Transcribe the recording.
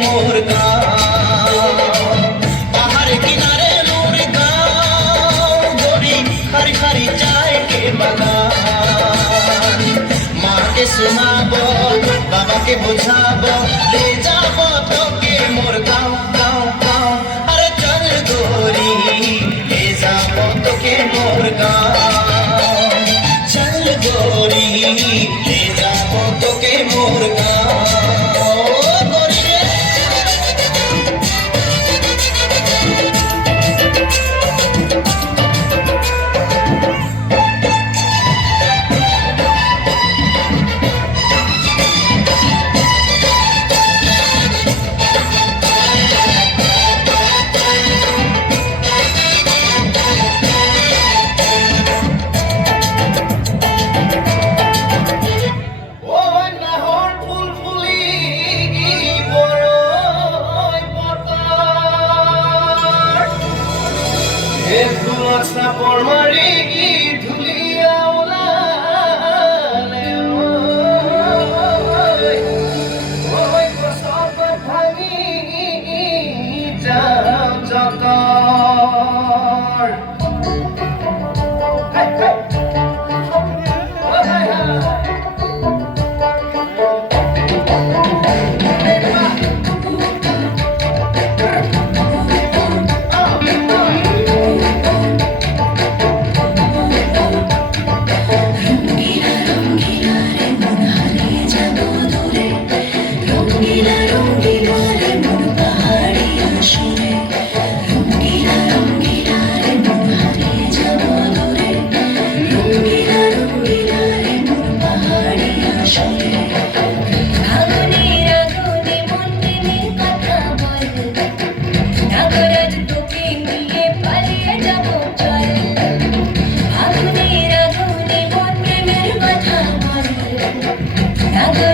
মোর গাঁও পাহাড় কিনারে মোর গাঁও গড়ি খারি খারি চায় কে বাগান মাকে শোনাবো বাবাকে বোঝাবো ले जाबो তোকে মোর গাঁও গাঁও গাঁও আরে চল গোরি ले जाबो তোকে মোর গাঁও চল গোরি ले जाबो তোকে মোর গাঁও গোরি রে It's not for Marie, Julia, Nagar